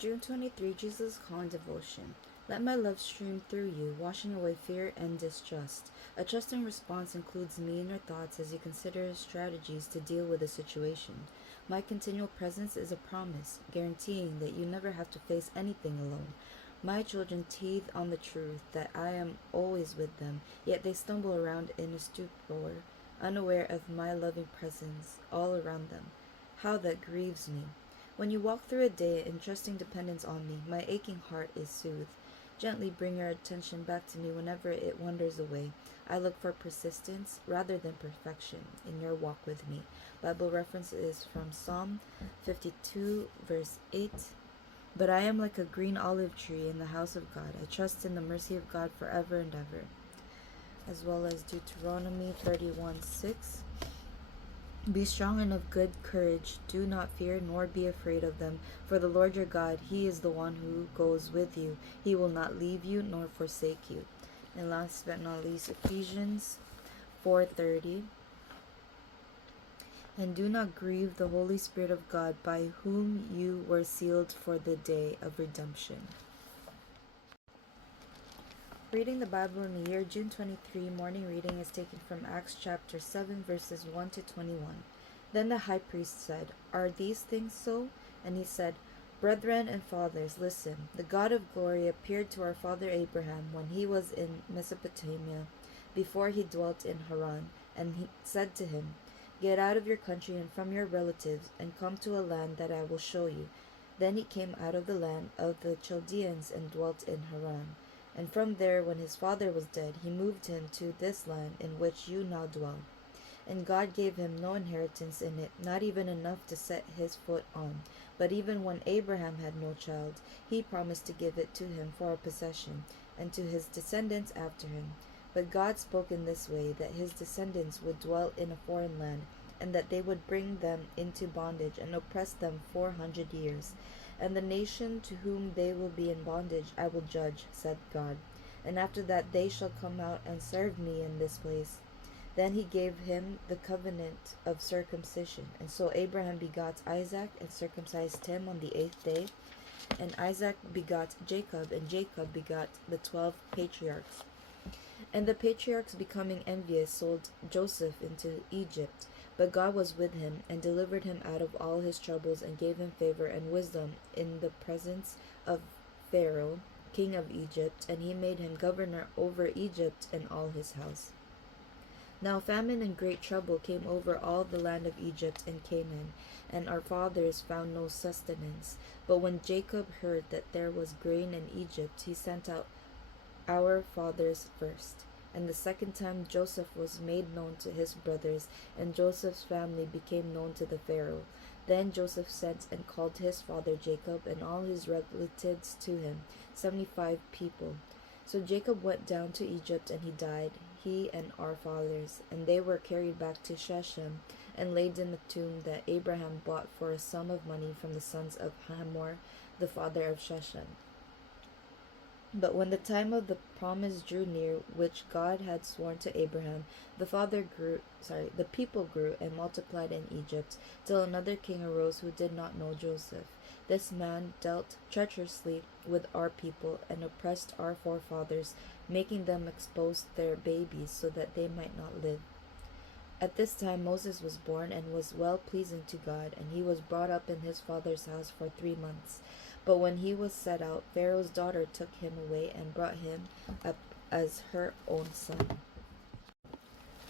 June 23, Jesus Calling Devotion. Let my love stream through you, washing away fear and distrust. A trusting response includes me in your thoughts as you consider strategies to deal with a situation. My continual presence is a promise, guaranteeing that you never have to face anything alone. My children teethe on the truth that I am always with them, yet they stumble around in a stupor, unaware of my loving presence all around them. How that grieves me. When you walk through a day in trusting dependence on me, my aching heart is soothed. Gently bring your attention back to me whenever it wanders away. I look for persistence rather than perfection in your walk with me. Bible reference is from Psalm 52, verse 8. But I am like a green olive tree in the house of God. I trust in the mercy of God forever and ever. As well as Deuteronomy 31:6. Be strong and of good courage. Do not fear nor be afraid of them. For the Lord your God, He is the one who goes with you. He will not leave you nor forsake you. And last but not least, Ephesians 4:30. And do not grieve the Holy Spirit of God, by whom you were sealed for the day of redemption. Reading the Bible in the year June 23, morning reading is taken from Acts chapter 7, verses 1 to 21. Then the high priest said, Are these things so? And he said, Brethren and fathers, listen. The God of glory appeared to our father Abraham when he was in Mesopotamia, before he dwelt in Haran, and he said to him, Get out of your country and from your relatives, and come to a land that I will show you. Then he came out of the land of the Chaldeans and dwelt in Haran. And from there, when his father was dead, he moved him to this land in which you now dwell. And God gave him no inheritance in it, not even enough to set his foot on. But even when Abraham had no child, he promised to give it to him for a possession, and to his descendants after him. But God spoke in this way, that his descendants would dwell in a foreign land, and that they would bring them into bondage and oppress them 400 years. And the nation to whom they will be in bondage I will judge, said God. And after that they shall come out and serve me in this place. Then he gave him the covenant of circumcision. And so Abraham begot Isaac, and circumcised him on the 8th day. And Isaac begot Jacob, and Jacob begot the 12 patriarchs. And the patriarchs, becoming envious, sold Joseph into Egypt. But God was with him, and delivered him out of all his troubles, and gave him favor and wisdom in the presence of Pharaoh, king of Egypt, and he made him governor over Egypt and all his house. Now famine and great trouble came over all the land of Egypt and Canaan, and our fathers found no sustenance. But when Jacob heard that there was grain in Egypt, he sent out our fathers first. And the second time Joseph was made known to his brothers, and Joseph's family became known to the Pharaoh. Then Joseph sent and called his father Jacob and all his relatives to him, 75 people. So Jacob went down to Egypt, and he died, he and our fathers, and they were carried back to Shechem, and laid in the tomb that Abraham bought for a sum of money from the sons of Hamor, the father of Shechem. But when the time of the promise drew near, which God had sworn to Abraham, the people grew and multiplied in Egypt, till another king arose who did not know Joseph. This man dealt treacherously with our people and oppressed our forefathers, making them expose their babies so that they might not live. At this time Moses was born and was well pleasing to God, and he was brought up in his father's house for 3 months. But when he was set out, Pharaoh's daughter took him away and brought him up as her own son.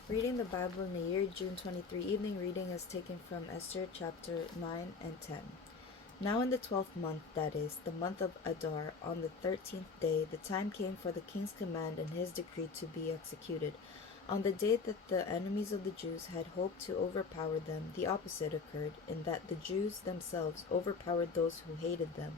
Reading the Bible in the year June 23, evening reading is taken from Esther chapter 9 and 10. Now in the 12th month, that is, the month of Adar, on the 13th day, the time came for the king's command and his decree to be executed. On the day that the enemies of the Jews had hoped to overpower them, the opposite occurred, in that the Jews themselves overpowered those who hated them.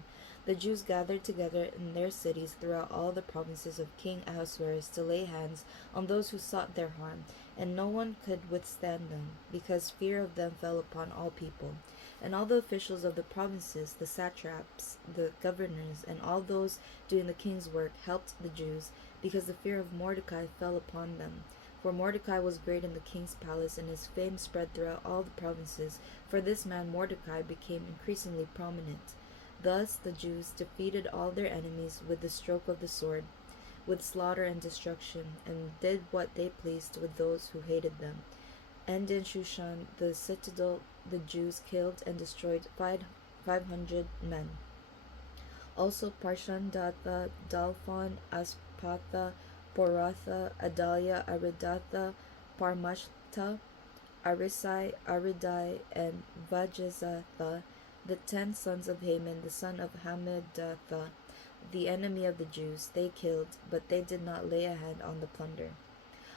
The Jews gathered together in their cities throughout all the provinces of King Ahasuerus to lay hands on those who sought their harm, and no one could withstand them, because fear of them fell upon all people. And all the officials of the provinces, the satraps, the governors, and all those doing the king's work helped the Jews, because the fear of Mordecai fell upon them. For Mordecai was great in the king's palace, and his fame spread throughout all the provinces. For this man Mordecai became increasingly prominent. Thus the Jews defeated all their enemies with the stroke of the sword, with slaughter and destruction, and did what they pleased with those who hated them. And in Shushan, the citadel, the Jews killed and destroyed 500 men. Also Parshandatha, Dalphon, Aspatha, Poratha, Adalia, Aridatha, Parmashta, Arisai, Aridai, and Vajazatha, the 10 sons of Haman, the son of Hammedatha, the enemy of the Jews, they killed, but they did not lay a hand on the plunder.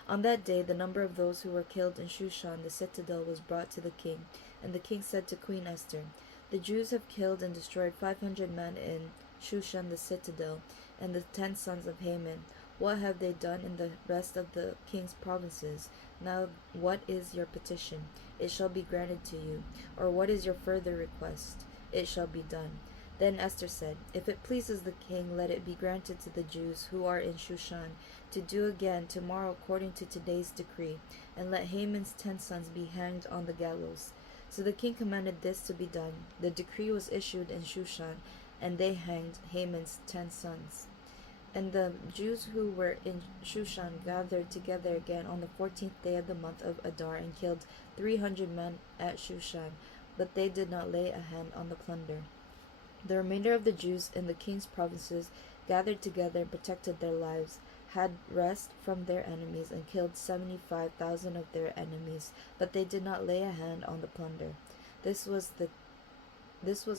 On that day, the number of those who were killed in Shushan, the citadel, was brought to the king, and the king said to Queen Esther, "The Jews have killed and destroyed 500 men in Shushan, the citadel, and the 10 sons of Haman. What have they done in the rest of the king's provinces? Now, what is your petition? It shall be granted to you. Or what is your further request? It shall be done." Then Esther said, "If it pleases the king, let it be granted to the Jews who are in Shushan to do again tomorrow according to today's decree, and let Haman's 10 sons be hanged on the gallows." So the king commanded this to be done. The decree was issued in Shushan, and they hanged Haman's 10 sons. And the Jews who were in Shushan gathered together again on the 14th day of the month of Adar, and killed 300 men at Shushan, but they did not lay a hand on the plunder. The remainder of the Jews in the king's provinces gathered together and protected their lives, had rest from their enemies, and killed 75,000 of their enemies, but they did not lay a hand on the plunder. This was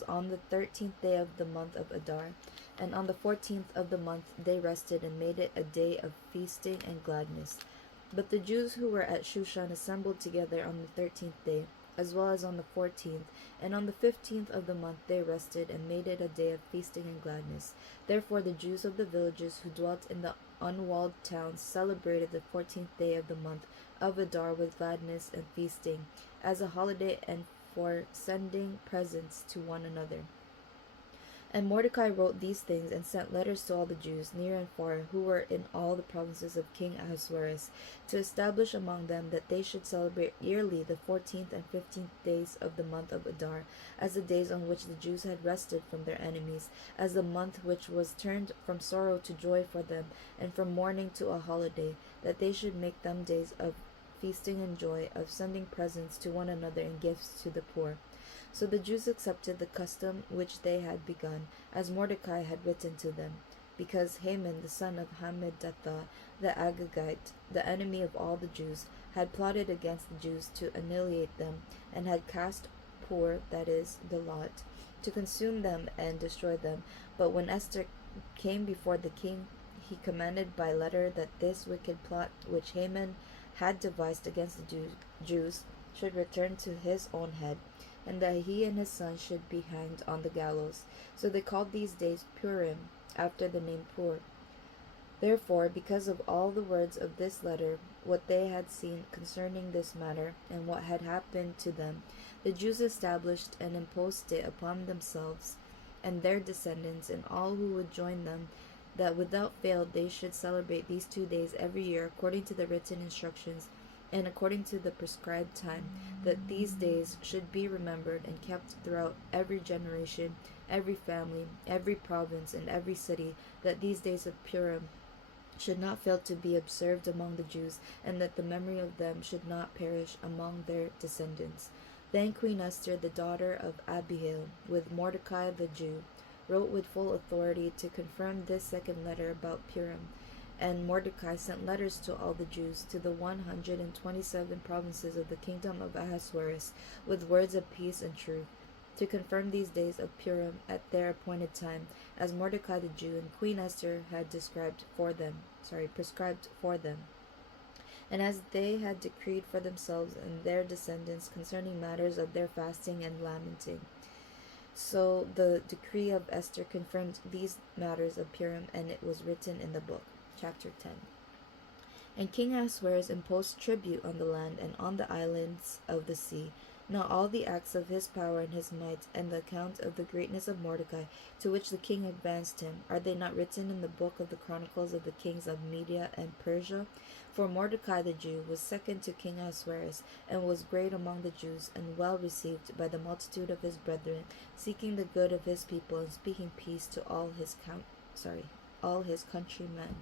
on the 13th day of the month of Adar, and on the 14th of the month they rested and made it a day of feasting and gladness. But the Jews who were at Shushan assembled together on the 13th day, as well as on the 14th, and on the 15th of the month they rested and made it a day of feasting and gladness. Therefore the Jews of the villages who dwelt in the unwalled towns celebrated the 14th day of the month of Adar with gladness and feasting, as a holiday and for sending presents to one another. And Mordecai wrote these things and sent letters to all the Jews, near and far, who were in all the provinces of King Ahasuerus, to establish among them that they should celebrate yearly the 14th and 15th days of the month of Adar, as the days on which the Jews had rested from their enemies, as the month which was turned from sorrow to joy for them, and from mourning to a holiday, that they should make them days of feasting and joy, of sending presents to one another and gifts to the poor. So the Jews accepted the custom which they had begun, as Mordecai had written to them, because Haman the son of Hammedatha the Agagite, the enemy of all the Jews, had plotted against the Jews to annihilate them, and had cast Pur, that is, the lot, to consume them and destroy them. But when Esther came before the king, he commanded by letter that this wicked plot which Haman had devised against the Jews should return to his own head, and that he and his son should be hanged on the gallows. So they called these days Purim, after the name Pur. Therefore, because of all the words of this letter, what they had seen concerning this matter, and what had happened to them, the Jews established and imposed it upon themselves and their descendants, and all who would join them, that without fail they should celebrate these 2 days every year according to the written instructions, and according to the prescribed time, that these days should be remembered and kept throughout every generation, every family, every province, and every city, that these days of Purim should not fail to be observed among the Jews, and that the memory of them should not perish among their descendants. Then Queen Esther, the daughter of Abihail, with Mordecai the Jew, wrote with full authority to confirm this second letter about Purim. And Mordecai sent letters to all the Jews, to the 127 provinces of the kingdom of Ahasuerus, with words of peace and truth, to confirm these days of Purim at their appointed time, as Mordecai the Jew and Queen Esther had prescribed for them, and as they had decreed for themselves and their descendants concerning matters of their fasting and lamenting. So the decree of Esther confirmed these matters of Purim, and it was written in the book. Chapter 10. And King Ahasuerus imposed tribute on the land and on the islands of the sea, Now all the acts of his power and his might, and the account of the greatness of Mordecai, to which the king advanced him, are they not written in the book of the chronicles of the kings of Media and Persia? For Mordecai the Jew was second to King Ahasuerus, and was great among the Jews, and well received by the multitude of his brethren, seeking the good of his people, and speaking peace to all his countrymen.